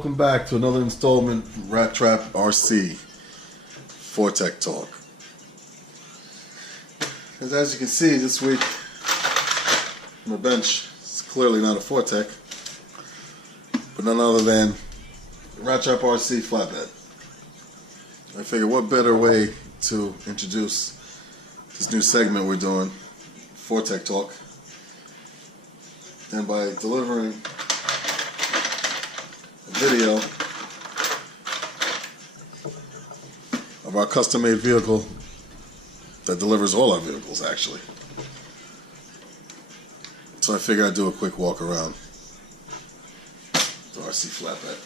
welcome back to another installment from Rattrap Rc Fortec Talk. As you can see this week, on the bench, it's clearly not a Fortec, but none other than the Rattrap Rc flatbed. I figured what better way to introduce this new segment we're doing, Fortec Talk, than by delivering a video of our custom-made vehicle that delivers all our vehicles, actually. So I figured I'd do a quick walk around the RC flatbed.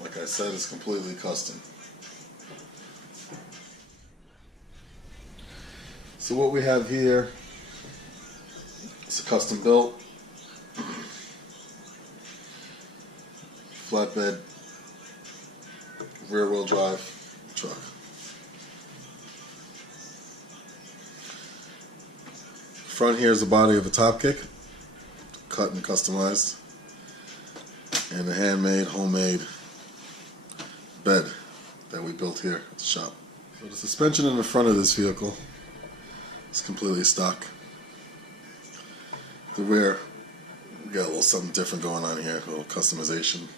Like I said, it's completely custom. So what we have here is a custom built flatbed rear-wheel drive truck. Front here is the body of a top kick, cut and customized, and a handmade, homemade bed that we built here at the shop. So the suspension in the front of this vehicle is completely stock. The rear, we got a little something different going on here, a little customization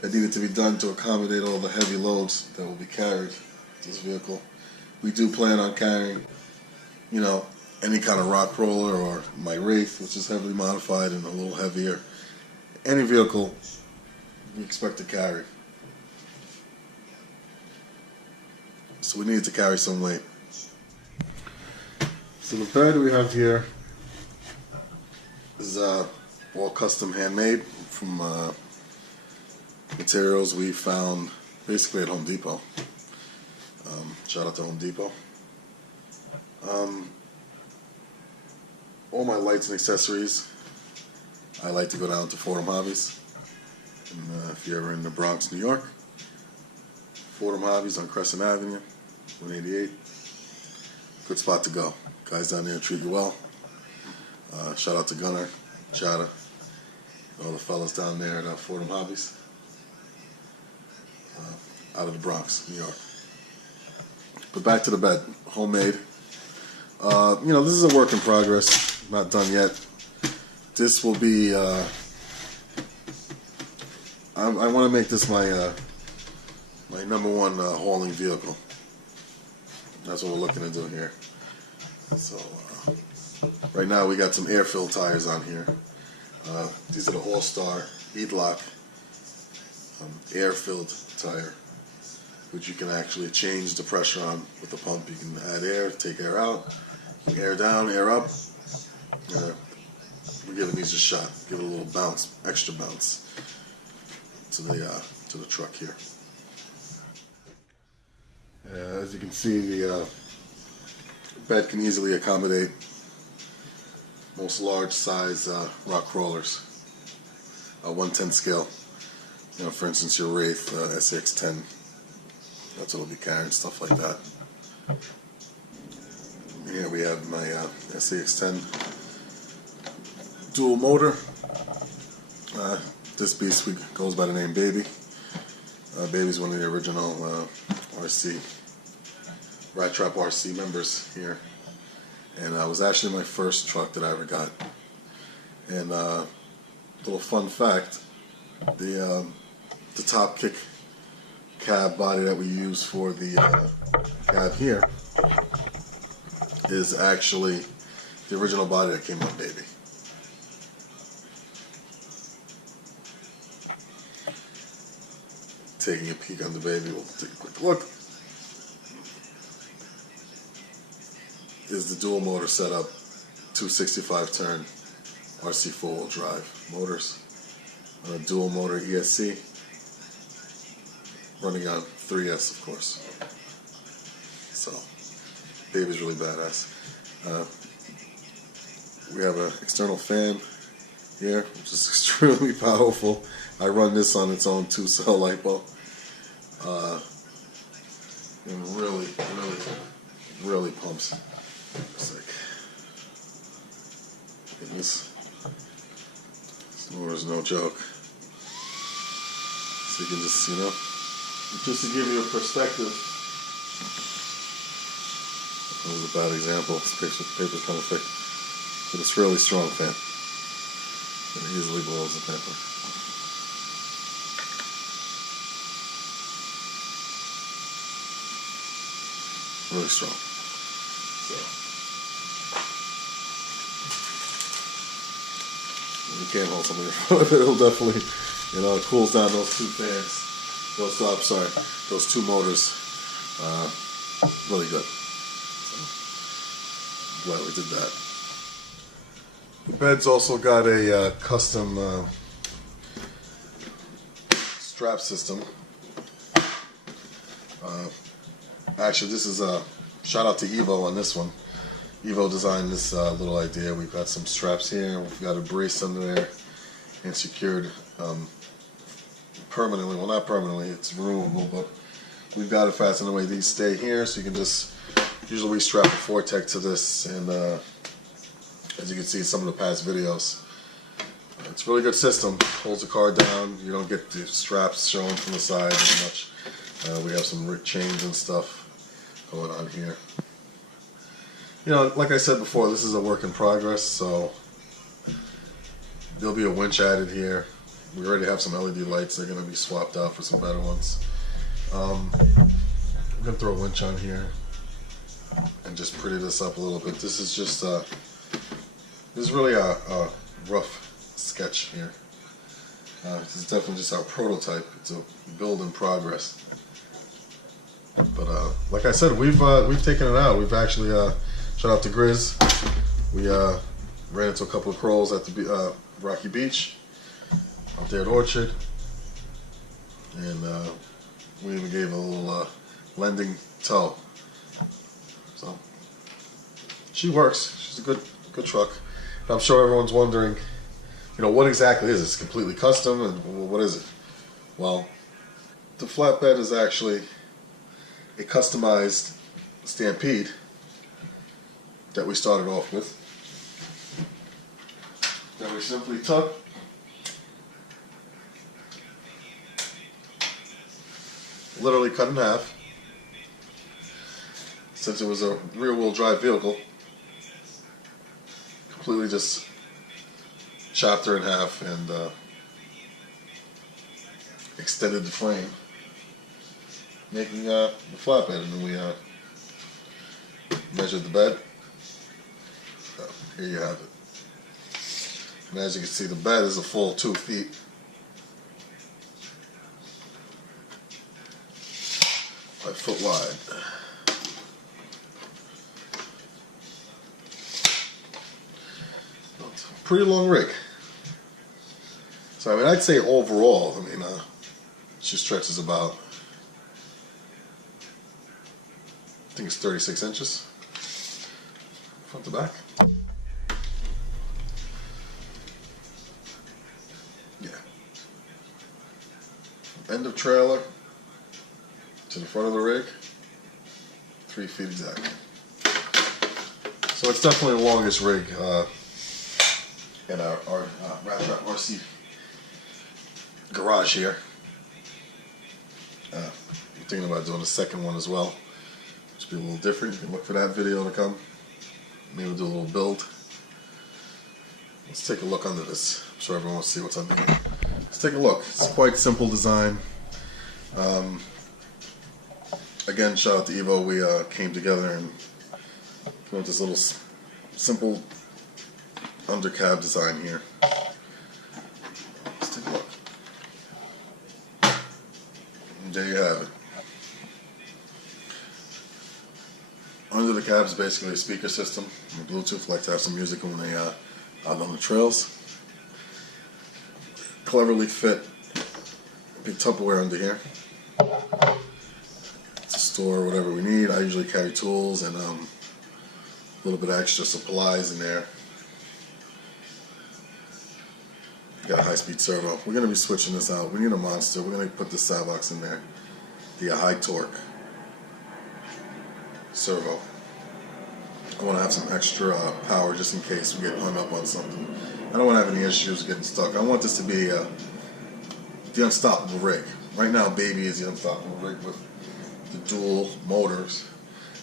that needed to be done to accommodate all the heavy loads that will be carried in this vehicle. We do plan on carrying, you know, any kind of rock roller or my Wraith, which is heavily modified and a little heavier. Any vehicle we expect to carry. So we needed to carry some weight. So the bed we have here is all custom handmade from materials we found basically at Home Depot. Shout out to Home Depot. All my lights and accessories, I like to go down to Fordham Hobbies. And if you're ever in the Bronx, New York, Fordham Hobbies on Crescent Avenue, 188. Good spot to go. Guys down there treat you well. Shout out to Gunnar, Chata, all the fellas down there at Fordham Hobbies, out of the Bronx, New York. But back to the bed, homemade. You know, this is a work in progress, not done yet. This will be, I want to make this my my number one hauling vehicle. That's what we're looking to do here. So right now we got some air-filled tires on here. These are the All-Star Heatlock air-filled tire, which you can actually change the pressure on with the pump. You can add air, take air out, air down, air up. We're giving these a shot. Give it a little bounce, extra bounce to the truck here. As you can see, the bed can easily accommodate most large size rock crawlers, 1/10 scale. You know, for instance, your Wraith SX10. That's what it'll be carrying, stuff like that. Here we have my SX10 dual motor. This beast goes by the name Baby. Baby's one of the original RC Rattrap Rc members here, and it was actually my first truck that I ever got. And little fun fact: the top kick cab body that we use for the cab here is actually the original body that came on Baby. Taking a peek on the Baby, we'll take a quick look. Is the dual motor setup, 265 turn RC 4-wheel drive motors on a dual motor ESC, running on 3S, of course. So Baby's really badass. We have an external fan here, which is extremely powerful. I run this on its own 2-cell LiPo. And really pumps. It's like, This motor's no joke. So you can just, just to give you a perspective. That was a bad example. This paper's kind of thick. But it's really strong fan. It easily blows the paper. Really strong. So you can't hold something in front of it. It'll definitely, it cools down those two fans. Those two motors. Really good. So, glad we did that. The bed's also got a custom strap system. Actually, this is a shout out to Evo on this one. Evo designed this little idea. We've got some straps here. We've got a brace under there and secured permanently. Well, not permanently. It's removable, but we've got it fastened the way these stay here. So you can just usually we strap a Fortec to this, and as you can see in some of the past videos, it's a really good system. Holds the car down. You don't get the straps showing from the side as much. We have some chains and stuff going on here. Like I said before, this is a work in progress, so there'll be a winch added here. We already have some LED lights. They're going to be swapped out for some better ones. I'm going to throw a winch on here and just pretty this up a little bit. This is just this is really a rough sketch here. This is definitely just our prototype. It's a build in progress. But like I said, we've taken it out. We've actually shout out to Grizz. We ran into a couple of crows at the Rocky Beach out there at Orchard, and we even gave a little lending tow. So she works. She's a good truck. And I'm sure everyone's wondering, what exactly is this? Completely custom, and what is it? Well, the flatbed is actually a customized Stampede that we started off with, that we simply took, literally cut in half, since it was a rear-wheel drive vehicle, completely just chopped her in half and extended the frame, making the flatbed. And then we measured the bed. So here you have it. And as you can see, the bed is a full 2 feet. By foot wide. It's a pretty long rig. So I'd say overall, she stretches about, I think it's 36 inches, front to back. Yeah. End of trailer to the front of the rig, 3 feet exactly. So it's definitely the longest rig in our Rattrap Rc garage here. I'm thinking about doing a second one as well. Just be a little different. You can look for that video to come. Maybe we'll do a little build. Let's take a look under this. I'm sure everyone wants to see what's under here. Let's take a look. It's quite simple design. Again, shout out to Evo. We came together and came up with this little simple undercab design here. Let's take a look. And there you have it. Under the cab is basically a speaker system, and Bluetooth. Like to have some music when they out on the trails. Cleverly fit big Tupperware under here to store whatever we need. I usually carry tools and a little bit of extra supplies in there. Got a high-speed servo. We're going to be switching this out. We need a monster. We're going to put the Savox in there. The high torque servo. I want to have some extra power just in case we get hung up on something I don't want to have any issues getting stuck. I want this to be the unstoppable rig. Right now, Baby is the unstoppable rig with the dual motors,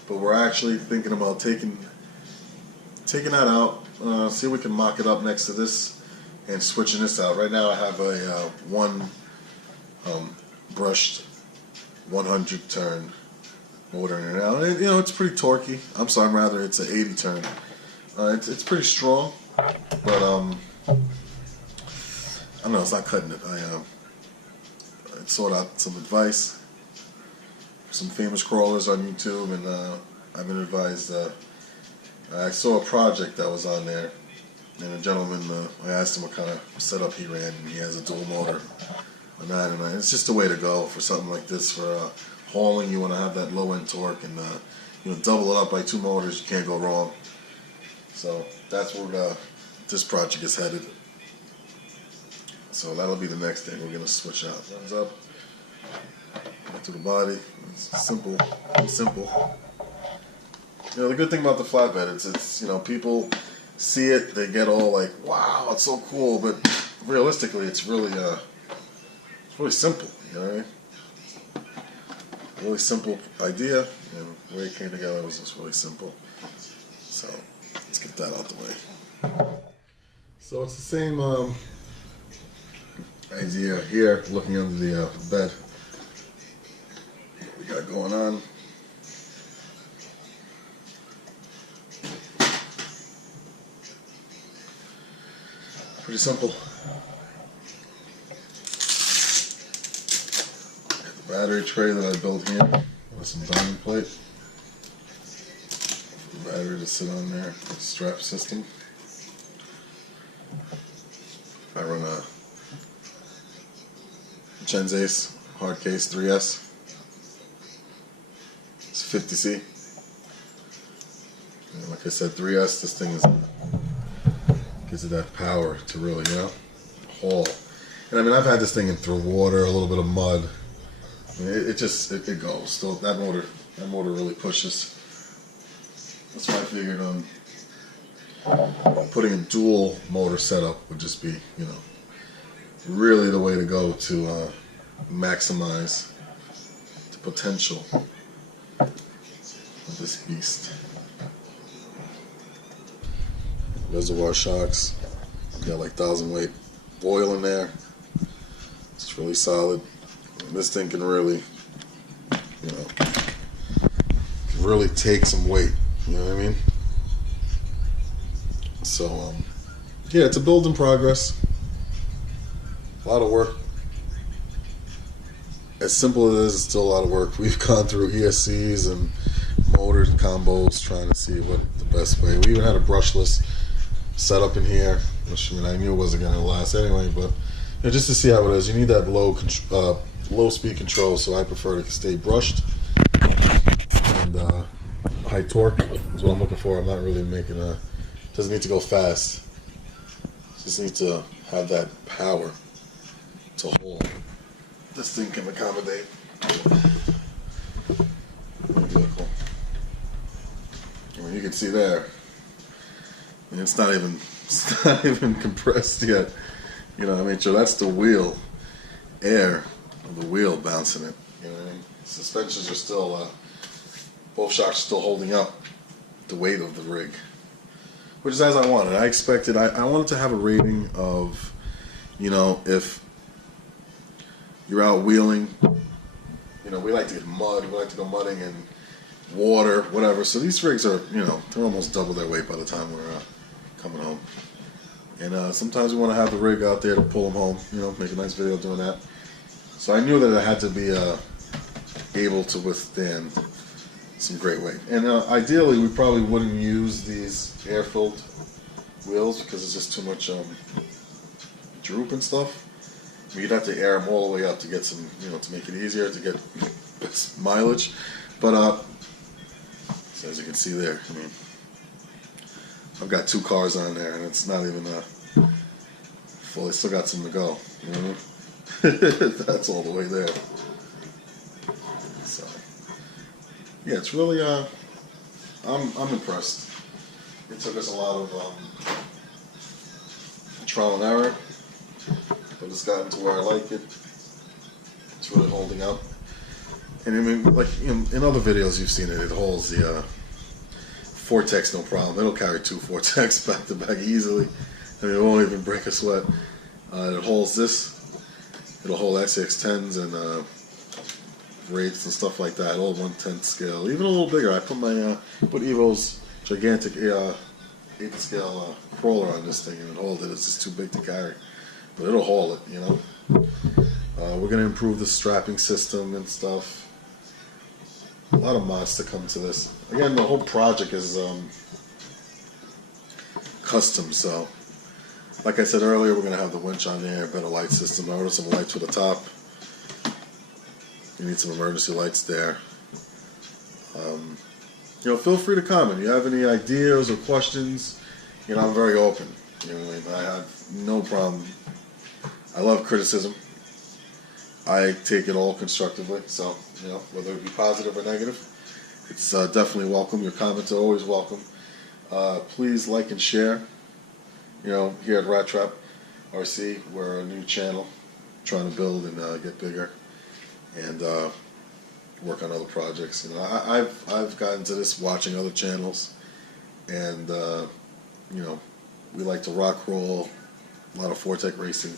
but we're actually thinking about taking that out. See if we can mock it up next to this and switching this out. Right now, I have a one brushed 100 turn motor in it now. You know, it's pretty torquey. Rather, it's an 80 turn. It's pretty strong, but I don't know. It's not cutting it. I sought out some advice from some famous crawlers on YouTube, and I've been advised. I saw a project that was on there, and a gentleman, I asked him what kind of setup he ran, and he has a dual motor on that, and it's just the way to go for something like this. For hauling, you want to have that low end torque, and double it up by 2 motors. You can't go wrong. So that's where this project is headed. So that'll be the next thing we're gonna switch out. Runs up to the body. It's simple, simple. The good thing about the flatbed, it's people see it, they get all like, wow, it's so cool, but realistically, it's really simple. You know what I mean? Really simple idea, and the way it came together was just really simple. So let's get that out the way. So it's the same idea here, looking under the bed. What we got going on. Pretty simple. Got the battery tray that I built here with some diamond plate. The battery to sit on there, the strap system. I run a Chenzace hard case 3S. It's 50C. And like I said, 3S, this thing gives it that power to really, haul. And I mean, I've had this thing in through water, a little bit of mud. I mean, it goes. Still, that motor really pushes. That's why I figured putting a dual motor setup would just be, really the way to go to maximize the potential of this beast. Reservoir shocks, got like 1,000 weight oil in there. It's really solid. And this thing can really, really take some weight. You know what I mean? So, yeah, it's a build in progress. A lot of work. As simple as it is, it's still a lot of work. We've gone through ESCs and motors and combos trying to see what the best way. We even had a brushless setup in here, which I knew it wasn't going to last anyway, but just to see how it is, you need that low speed control, so I prefer to stay brushed, and high torque is what I'm looking for. I'm not really making doesn't need to go fast, just need to have that power to hold. This thing can accommodate the vehicle. I mean, you can see there, and it's not even compressed yet. So that's the wheel, air of the wheel bouncing it. Suspensions are still, both shocks are still holding up the weight of the rig, which is as I wanted. I expected, I wanted to have a rating of, if you're out wheeling, we like to get mud, we like to go mudding in water, whatever. So these rigs are, they're almost double their weight by the time we're coming home. And sometimes we want to have the rig out there to pull them home, make a nice video doing that. So I knew that it had to be able to withstand some great weight. And ideally, we probably wouldn't use these air-filled wheels because it's just too much droop and stuff. You'd have to air them all the way up to get some, to make it easier to get mileage. But so as you can see there, I've got 2 cars on there, and it's not even full. I still got some to go. That's all the way there. So yeah, it's really I'm impressed. It took us a lot of trial and error, but it's gotten to where I like it. It's really holding up. And I mean, like in other videos you've seen it, it holds the Vortex no problem. It'll carry 2 Vortex back to back easily. I mean, it won't even break a sweat. It holds this. It'll hold SX10s and rates and stuff like that. All 1/10 scale, even a little bigger. I put my put Evo's gigantic 8 scale crawler on this thing, and it hold it. It's just too big to carry, but it'll haul it. You know. We're gonna improve the strapping system and stuff. A lot of mods to come to this. Again, the whole project is custom, so like I said earlier, we're going to have the winch on there, better light system. I ordered some lights for the top. You need some emergency lights there. You know, feel free to comment. If you have any ideas or questions, you know, I'm very open. You know, I have no problem. I love criticism. I take it all constructively, so, you know, whether it be positive or negative, it's definitely welcome. Your comments are always welcome. Please like and share. You know, here at Rattrap Rc, we're a new channel trying to build and get bigger and work on other projects. You know, I've gotten to this watching other channels, and you know, we like to rock roll, a lot of Vortex racing.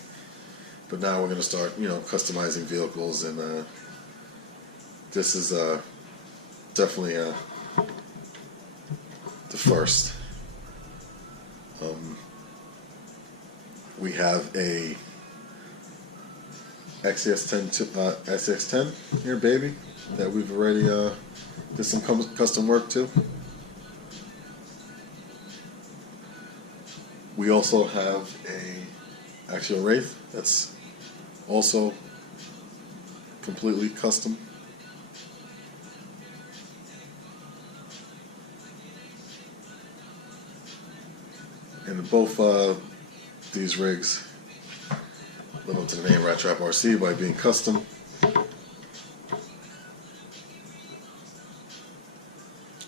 But now we're going to start, you know, customizing vehicles, and this is definitely the first. We have a SX10 here, baby, that we've already did some custom work to. We also have a axial Wraith that's also completely custom. And both these rigs live up to the name Rattrap Rc by being custom.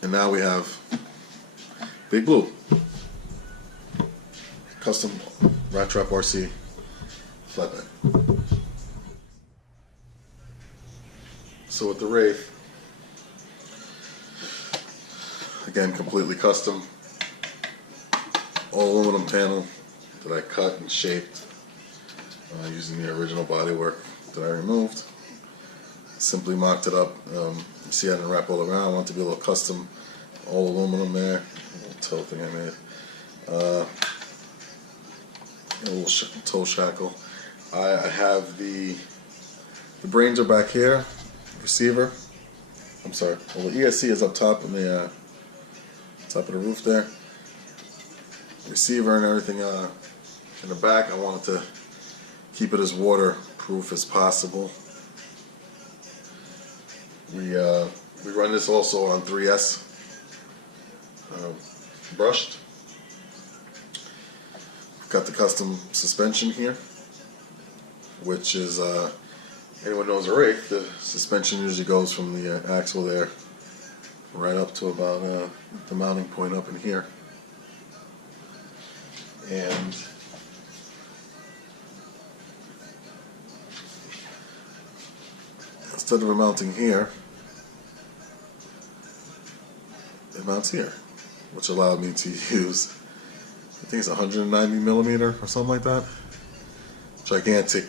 And now we have Big Blue, custom Rattrap Rc flatbed. So with the Wraith, again, completely custom, all aluminum panel that I cut and shaped using the original bodywork that I removed. Simply mocked it up. You see, I didn't wrap all around. I want it to be a little custom, all aluminum there. A little toe thing I made. A little toe shackle. I have the brains are back here. Receiver. I'm sorry. Well, the ESC is up top in the top of the roof there. Receiver and everything in the back. I wanted to keep it as waterproof as possible. We run this also on 3S brushed. We've got the custom suspension here, which is anyone knows a Wraith, the suspension usually goes from the axle there right up to about the mounting point up in here. And instead of mounting here, it mounts here, which allowed me to use, I think it's 190 millimeter or something like that. Gigantic,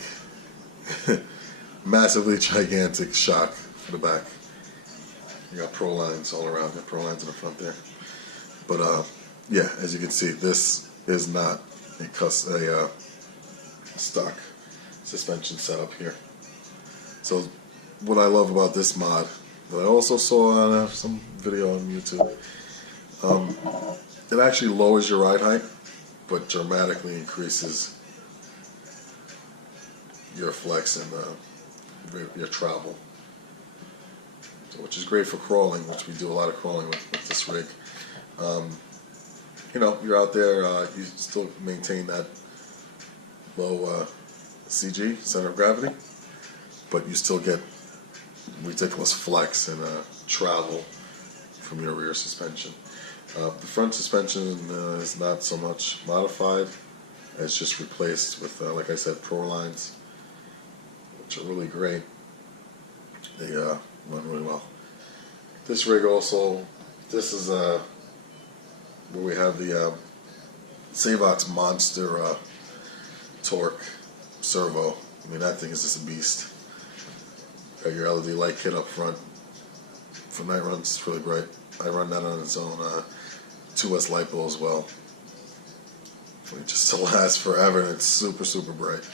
massively gigantic shock for the back. You got pro lines all around. You got pro lines in the front there. But yeah, as you can see, this is not a stock suspension setup here. So what I love about this mod, that I also saw on some video on YouTube, it actually lowers your ride height, but dramatically increases your flex and your travel. So, which is great for crawling, which we do a lot of crawling with this rig. You know, you're out there, you still maintain that low CG, center of gravity, but you still get ridiculous flex and travel from your rear suspension. The front suspension is not so much modified. It's just replaced with, like I said, Pro lines, which are really great. They run really well. This rig also, this is where we have the Savox Monster torque servo. I mean, that thing is just a beast. Got your LED light kit up front for night runs. It's really great. I run that on its own 2S LiPo as well. It just to last forever, and it's super, super bright.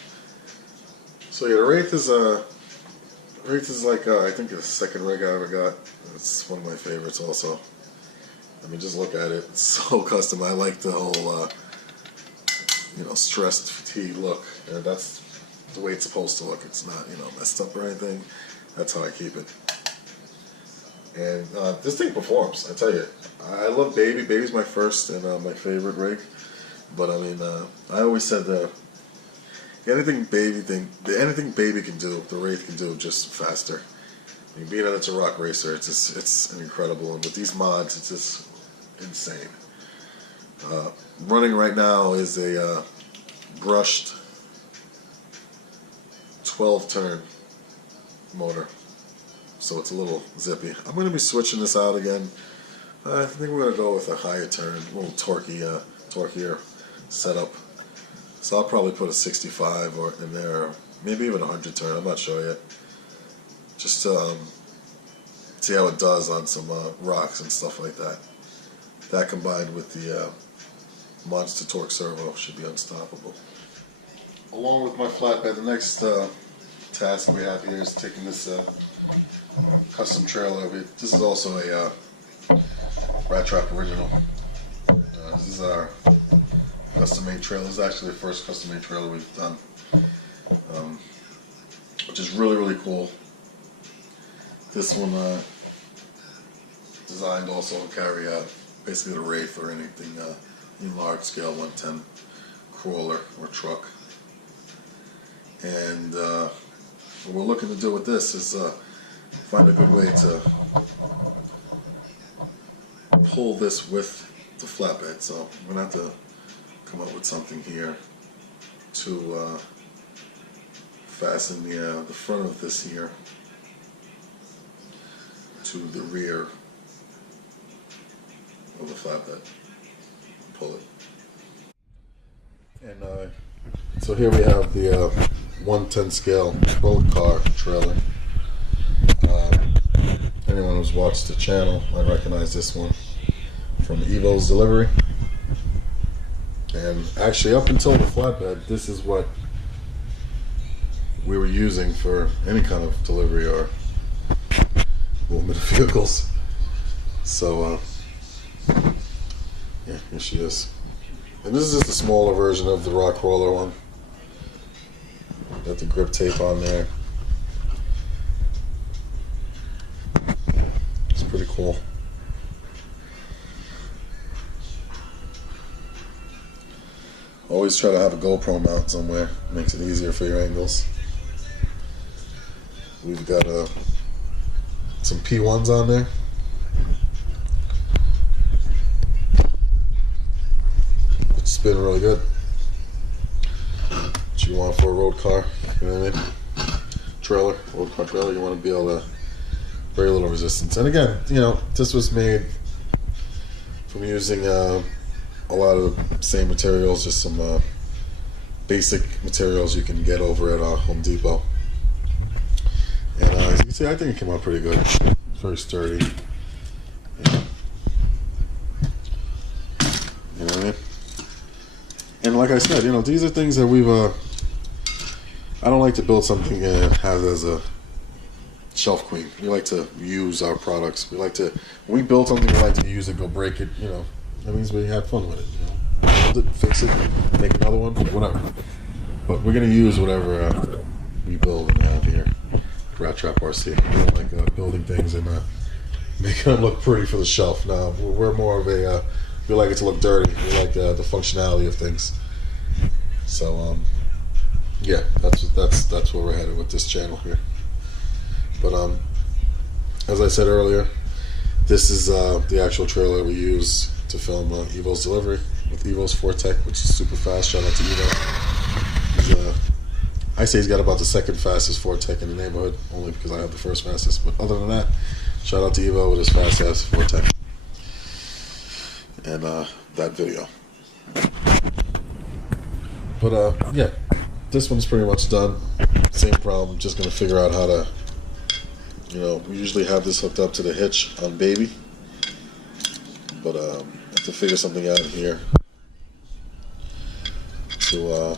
So yeah, the Wraith is like I think the second rig I ever got. It's one of my favorites also. I mean, just look at it. It's so custom. I like the whole stressed, fatigued look. And that's the way it's supposed to look. It's not messed up or anything. That's how I keep it. And this thing performs. I tell you, I love Baby. Baby's my first and my favorite rig. But I mean, I always said that anything Baby can do, the Wraith can do just faster. I mean, being that it's a rock racer, it's incredible, and with these mods, it's just insane. Running right now is a brushed 12-turn motor, so it's a little zippy. I'm going to be switching this out again. I think we're going to go with a higher turn, a little torquier setup. So I'll probably put a 65 or in there, or maybe even a 100 turn. I'm not sure yet. Just to see how it does on some rocks and stuff like that. That combined with the Monster Torque Servo should be unstoppable. Along with my flatbed, the next task we have here is taking this custom trailer. This is also a Rattrap original. This is our custom-made trailer. This is actually the first custom-made trailer we've done, which is really, really cool. This one designed also to carry basically the Wraith or anything in large-scale 110 crawler or truck. And what we're looking to do with this is find a good way to pull this with the flatbed. So we're going to have to come up with something here to fasten the front of this here to the rear of the flatbed. Pull it. And so here we have the 110 scale road car trailer. Anyone who's watched the channel might recognize this one from Evo's Delivery. And actually, up until the flatbed, this is what we were using for any kind of delivery or movement of vehicles. So yeah, here she is. And this is just a smaller version of the rock roller one. Got the grip tape on there. It's pretty cool. Always try to have a GoPro mount somewhere. Makes it easier for your angles. We've got some P1s on there. Which spin really good. What you want for a road car, you know what I mean? Trailer, road car trailer, you want to be able to, very little resistance. And again, this was made from using a lot of the same materials, just some basic materials you can get over at Home Depot. And as you can see, I think it came out pretty good. It's very sturdy. You know what I mean? And like I said, these are things that we've I don't like to build something and have it as a shelf queen. We like to use our products. We like to, when we build something, we like to use it, go break it, That means we had fun with it, Build it, fix it, make another one, whatever. But we're going to use whatever we build and have here. Rattrap Rc. We don't like building things and making them look pretty for the shelf. No, we're more of a, we like it to look dirty. We like the functionality of things. So, yeah, that's where we're headed with this channel here. But as I said earlier, this is the actual trailer we use to film Evo's Delivery. with Evo's Fortec, which is super fast. Shout out to Evo. I say he's got about the second fastest Fortec in the neighborhood, only because I have the first fastest. But other than that, shout out to Evo with his fast ass Fortec. And that video. But yeah, this one's pretty much done. Same problem, just gonna figure out how to, we usually have this hooked up to the hitch on Baby. But I have to figure something out here to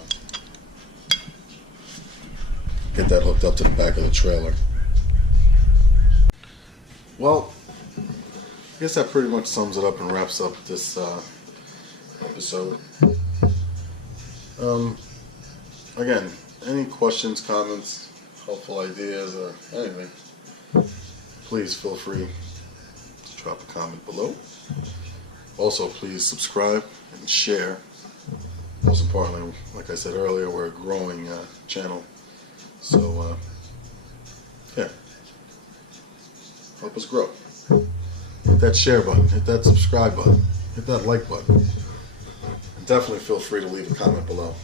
get that hooked up to the back of the trailer. Well, I guess that pretty much sums it up and wraps up this episode. Again, any questions, comments, helpful ideas, or anything, please feel free to drop a comment below. Also, please subscribe and share. Most importantly, like I said earlier, we're a growing channel. So, yeah, help us grow. Hit that share button, hit that subscribe button, hit that like button. And definitely feel free to leave a comment below.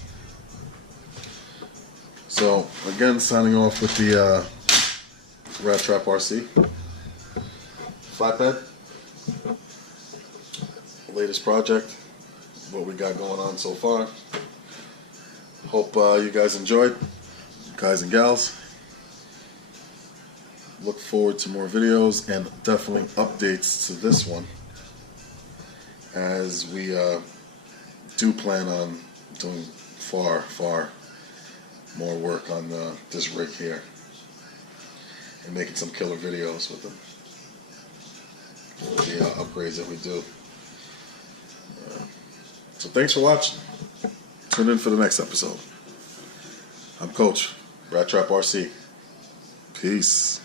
So, again, signing off with the Rattrap Rc flatbed. Latest project, what we got going on so far. Hope you guys enjoyed, guys and gals. Look forward to more videos and definitely updates to this one, as we do plan on doing far more work on this rig here and making some killer videos with them, the upgrades that we do. So thanks for watching. Tune in for the next episode. I'm Coach, Rattrap Rc. Peace.